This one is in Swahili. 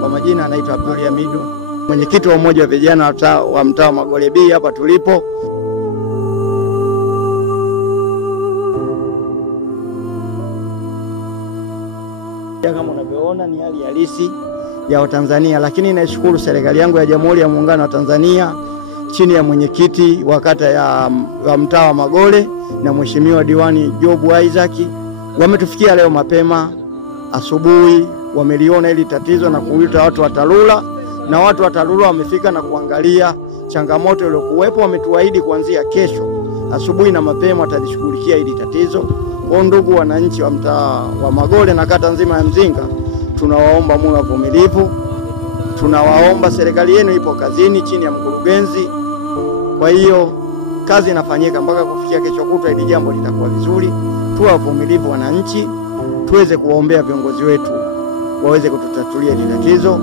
Kwa majina anaitwa Abdul Hamidu, mwenyekiti wa umoja wa vijana wa mtaa wa Magole B hapa tulipo. Kama unavyoona ni hali halisi ya Watanzania, lakini naishukuru serikali yangu ya Jamhuri ya Muungano wa Tanzania chini ya mwenyekiti wa kata ya mtaa wa Magole na mheshimiwa diwani Job Isaac, wametufikia leo mapema asubuhi, wameliona hili tatizo na kuita watu wa TARURA, na watu wa TARURA wamefika na kuangalia changamoto iliyokuwepo. Wametuahidi kuanzia kesho asubuhi na mapema watalishughulikia hili tatizo. Kwa ndugu wananchi wa mtaa wa Magole na kata nzima ya Mzinga, tunawaomba muwe wavumilivu. Tunawaomba, serikali yenu ipo kazini chini ya mkurugenzi. Kwa hiyo kazi inafanyika mpaka kufikia kesho kutwa hili jambo litakuwa vizuri. Tuwe wavumilivu wananchi, tuweze kuwaombea viongozi wetu waweze kututatulia hili tatizo.